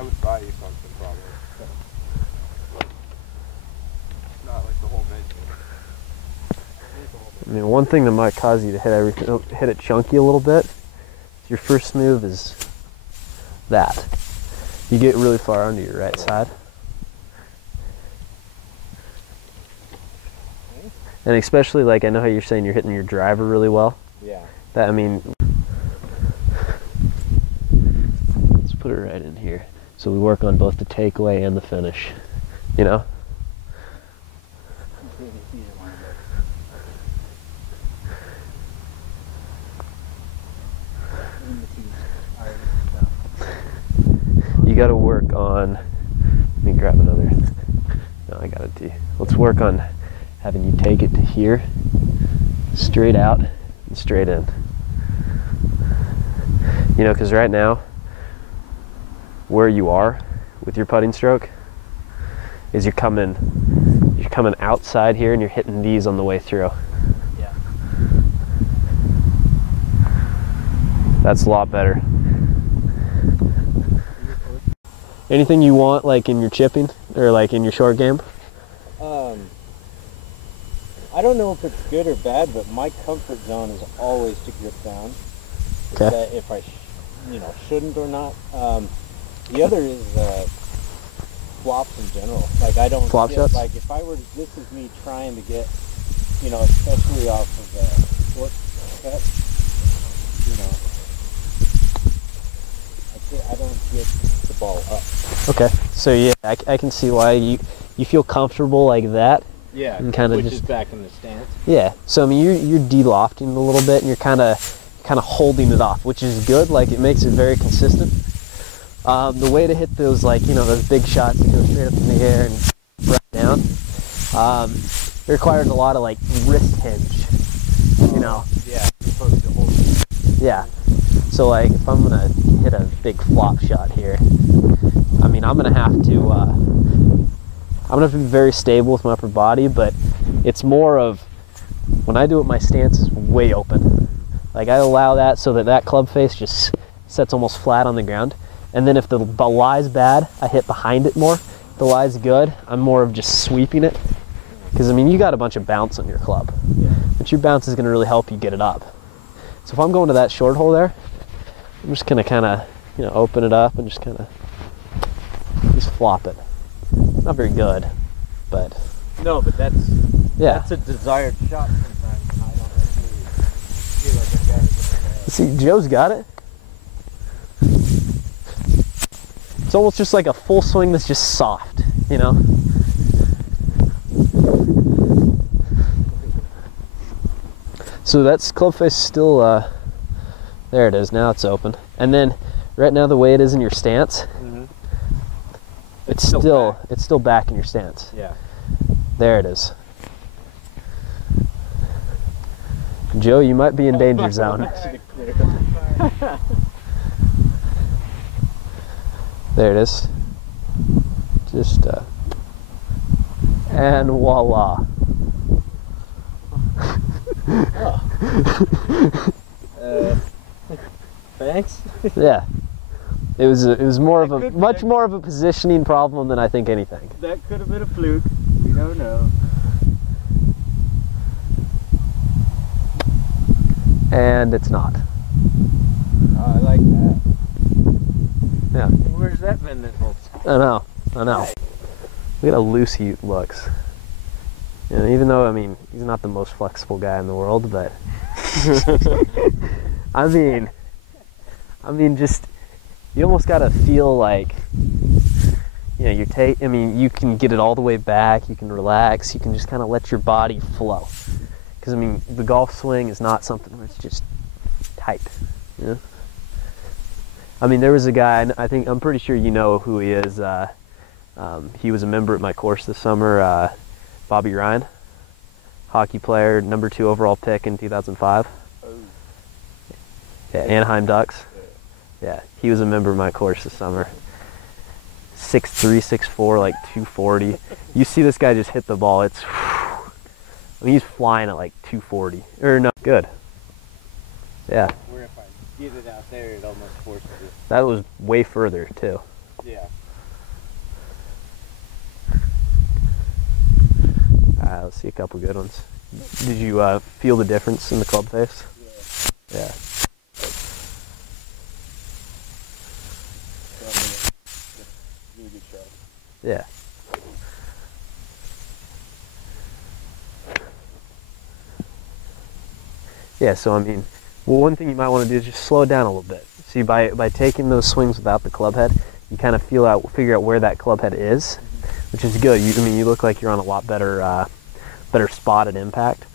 I would buy you something probably. Not like the whole menu. I mean, one thing that might cause you to hit it chunky a little bit, your first move is that. You get really far onto your right side. And especially, like, I know how you're saying you're hitting your driver really well. Yeah. That, I mean, let's put it right in here. So we work on both the takeaway and the finish, you know? You got to work on, let me grab another, no, I got a T. Let's work on having you take it to here, straight out and straight in. You know, because right now, where you are with your putting stroke is you're coming outside here and you're hitting these on the way through. Yeah. That's a lot better. Anything you want, like in your chipping or like in your short game? I don't know if it's good or bad, but my comfort zone is always to grip down. Okay. That if I, shouldn't or not. The other is flops in general. Like I don't flop shots. Like if I were, this is me trying to get, especially off of the short cut. I don't get the ball up. Okay, so yeah, I can see why you feel comfortable like that. Yeah, and kind of which just is back in the stance. Yeah, so I mean you're de-lofting a little bit and you're kind of holding it off, which is good. Like it makes it very consistent. The way to hit those those big shots that go straight up in the air and right down, it requires a lot of like wrist hinge. Yeah, supposed to hold it. Yeah. So like if I'm gonna hit a big flop shot here, I mean I'm gonna have to be very stable with my upper body, but it's more of when I do it, my stance is way open. Like I allow that so that club face just sets almost flat on the ground. And then if the lie's bad, I hit behind it more. If the lie's good, I'm more of just sweeping it. Because I mean, you got a bunch of bounce on your club, but your bounce is gonna really help you get it up. So if I'm going to that short hole there, I'm just gonna kind of, open it up and just kind of flop it. Not very good, but no, but that's a desired shot sometimes. And I don't really feel like I got it. See, Joe's got it. It's almost just like a full swing that's just soft, So that's club face still, there it is, now it's open. And then right now the way it is in your stance, it's still back in your stance. Yeah. There it is. Joe, you might be in danger zone. There it is. Just, and voila. Thanks. Yeah. It was much more of a positioning problem than I think anything. That could have been a fluke. We don't know. And it's not. Oh, I like that. Yeah. Where's that been this whole time? I know. Look at how loose he looks. Even though, I mean, he's not the most flexible guy in the world, but I mean, just, you almost gotta feel like, you can get it all the way back, you can relax, you can just kind of let your body flow. Because, I mean, the golf swing is not something where it's just tight, I mean, there was a guy, I'm pretty sure you know who he is. He was a member at my course this summer, Bobby Ryan, hockey player, #2 overall pick in 2005. Oh. Yeah, Anaheim Ducks. Yeah, he was a member of my course this summer. 6'3", 6'4", like 240. You see this guy just hit the ball, it's, he's flying at like 240. Or no, good. Yeah. Where if I get it out there, it almost forces it. That was way further too. Yeah. Alright, let's see a couple good ones. Did you feel the difference in the club face? Yeah. Yeah. Really good shot. Yeah. Yeah, so I mean, well, one thing you might want to do is just slow it down a little bit. See, by taking those swings without the club head, you kind of figure out where that club head is, which is good. I mean, you look like you're on a lot better, better spot at impact,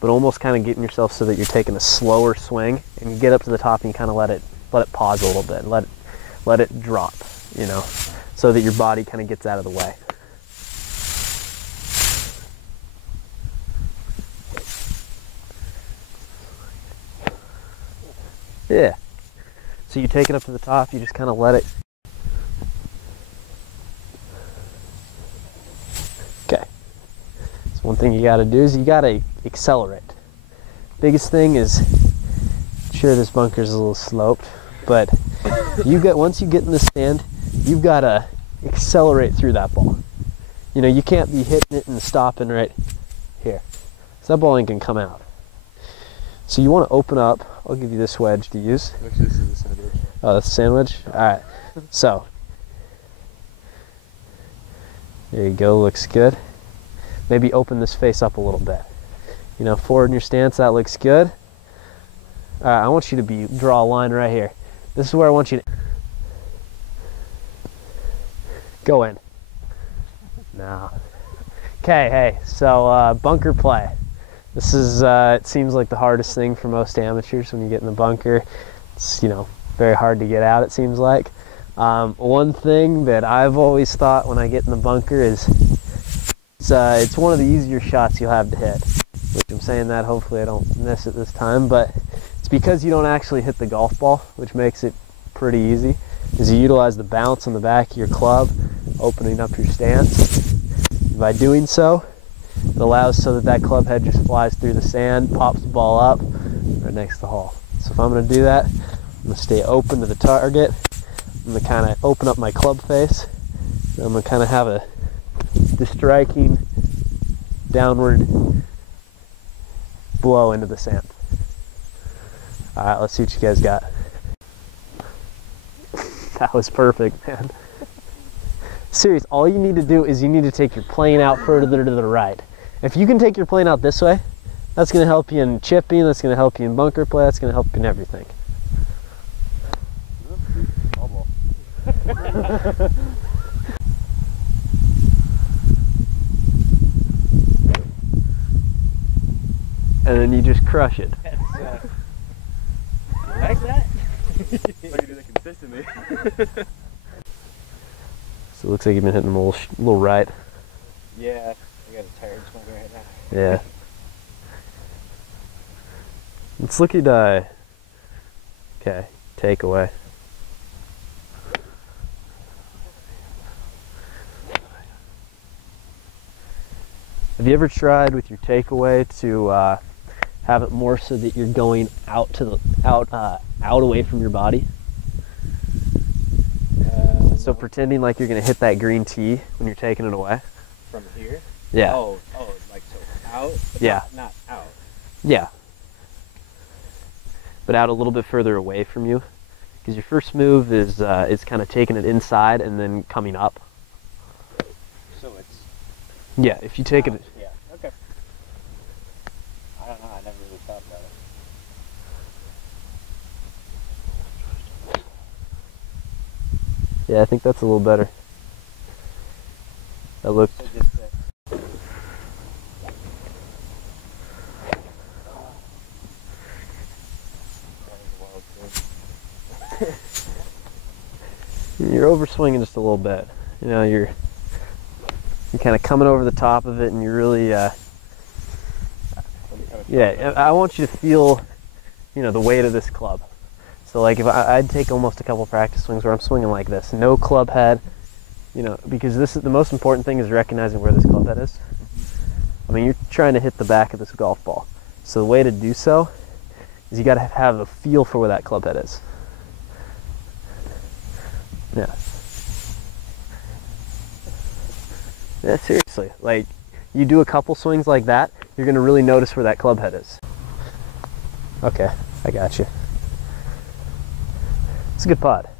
but almost kind of getting yourself so that you're taking a slower swing, and you get up to the top and you kind of let it pause a little bit, let it drop, you know, so that your body kind of gets out of the way. Yeah. So you take it up to the top, you just kind of let it. Okay. So one thing you got to do is you got to accelerate. Biggest thing is, sure, this bunker is a little sloped, but once you get in the stand, you've got to accelerate through that ball. You know, you can't be hitting it and stopping right here. So that ball ain't gonna come out. So you want to open up. I'll give you this wedge to use. Actually, this is the sandwich. Oh, that's a sandwich? Alright. So, there you go, looks good. Maybe open this face up a little bit. You know, forward in your stance, that looks good. Alright, I want you to draw a line right here. This is where I want you to go in. No. Okay, hey, so bunker play. This is, it seems like the hardest thing for most amateurs when you get in the bunker. It's, you know, very hard to get out, it seems like. One thing that I've always thought when I get in the bunker is it's one of the easier shots you'll have to hit. Which I'm saying that, hopefully I don't miss it this time, but it's because you don't actually hit the golf ball, which makes it pretty easy, is you utilize the bounce on the back of your club, opening up your stance. By doing so, it allows so that club head just flies through the sand, pops the ball up right next to the hole. So if I'm going to do that, I'm going to stay open to the target. I'm going to kind of open up my club face. And I'm going to kind of have the striking downward blow into the sand. Alright, let's see what you guys got. That was perfect, man. Serious, all you need to do is you need to take your plane out further to the right. If you can take your plane out this way, that's going to help you in chipping, that's going to help you in bunker play, that's going to help you in everything. And then you just crush it. Like that? I can do that consistently. So it looks like you've been hitting them a little right. Yeah, I got a tired swing right now. Yeah. Let's look at, okay, takeaway. Have you ever tried with your takeaway to have it more so that you're going out to the out away from your body? So pretending like you're gonna hit that green tee when you're taking it away. From here? Yeah. Oh, like so out? But Yeah. Not out. Yeah. But out a little bit further away from you, because your first move is kind of taking it inside and then coming up. So it's. Yeah. If you take it. Yeah. Okay. I don't know. I never really thought about it. Yeah, I think that's a little better. That looks. So just, You're overswinging just a little bit. You know, you're kind of coming over the top of it, and you're really. Yeah, I want you to feel, you know, the weight of this club. So like if I'd take almost a couple practice swings where I'm swinging like this, no club head, you know, because this is the most important thing is recognizing where this club head is. I mean, you're trying to hit the back of this golf ball. So the way to do so is you got to have a feel for where that club head is. Yeah. Yeah, seriously. Like, you do a couple swings like that, you're going to really notice where that club head is. Okay, I got you. It's a good putt.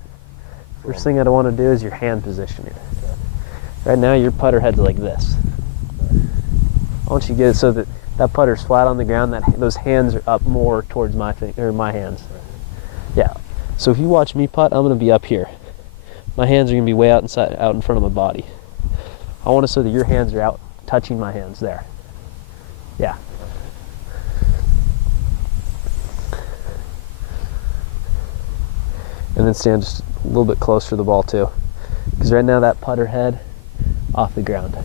First thing I want to do is your hand positioning. Right now, your putter head's like this. I want you to get it so that that putter's flat on the ground. Those hands are up more towards my hands. Yeah. So if you watch me putt, I'm going to be up here. My hands are going to be way out in front of my body. I want it so that your hands are out touching my hands there. Yeah. And then stand just a little bit closer to the ball too. Because right now that putter head off the ground.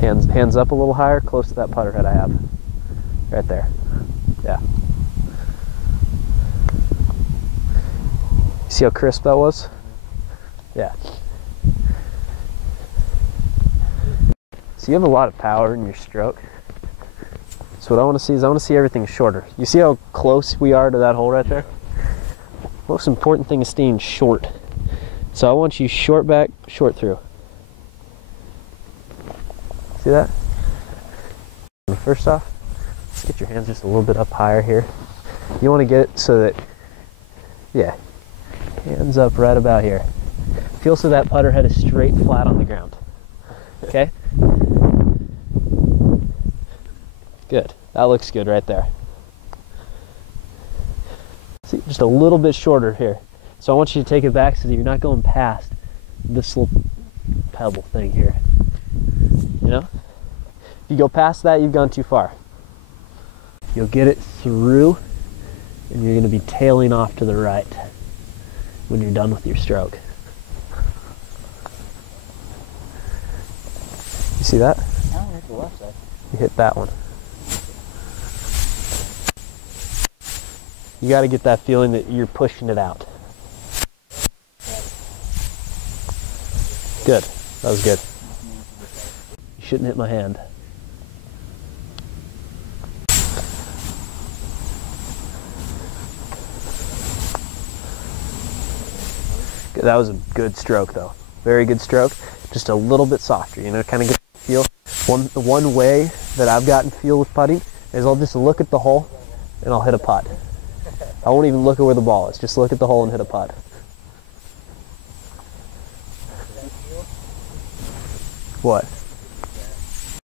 Hands up a little higher, close to that putter head I have. Right there. Yeah. See how crisp that was? Yeah. So you have a lot of power in your stroke. So what I want to see is I want to see everything shorter. You see how close we are to that hole right there? Most important thing is staying short. So I want you short back, short through. See that? First off, let's get your hands just a little bit up higher here. You want to get it so that, yeah, hands up right about here. Feel so that putter head is straight flat on the ground. Okay? Good. That looks good right there. See, just a little bit shorter here. So I want you to take it back so that you're not going past this little pebble thing here. You know? If you go past that, you've gone too far. You'll get it through, and you're going to be tailing off to the right when you're done with your stroke. You see that? I hit the left side. You hit that one. You got to get that feeling that you're pushing it out. Good. That was good. You shouldn't hit my hand. That was a good stroke though. Very good stroke. Just a little bit softer, you know, kind of get the feel. One way that I've gotten feel with putting is I'll just look at the hole and I'll hit a putt. I won't even look at where the ball is. Just look at the hole and hit a putt. What?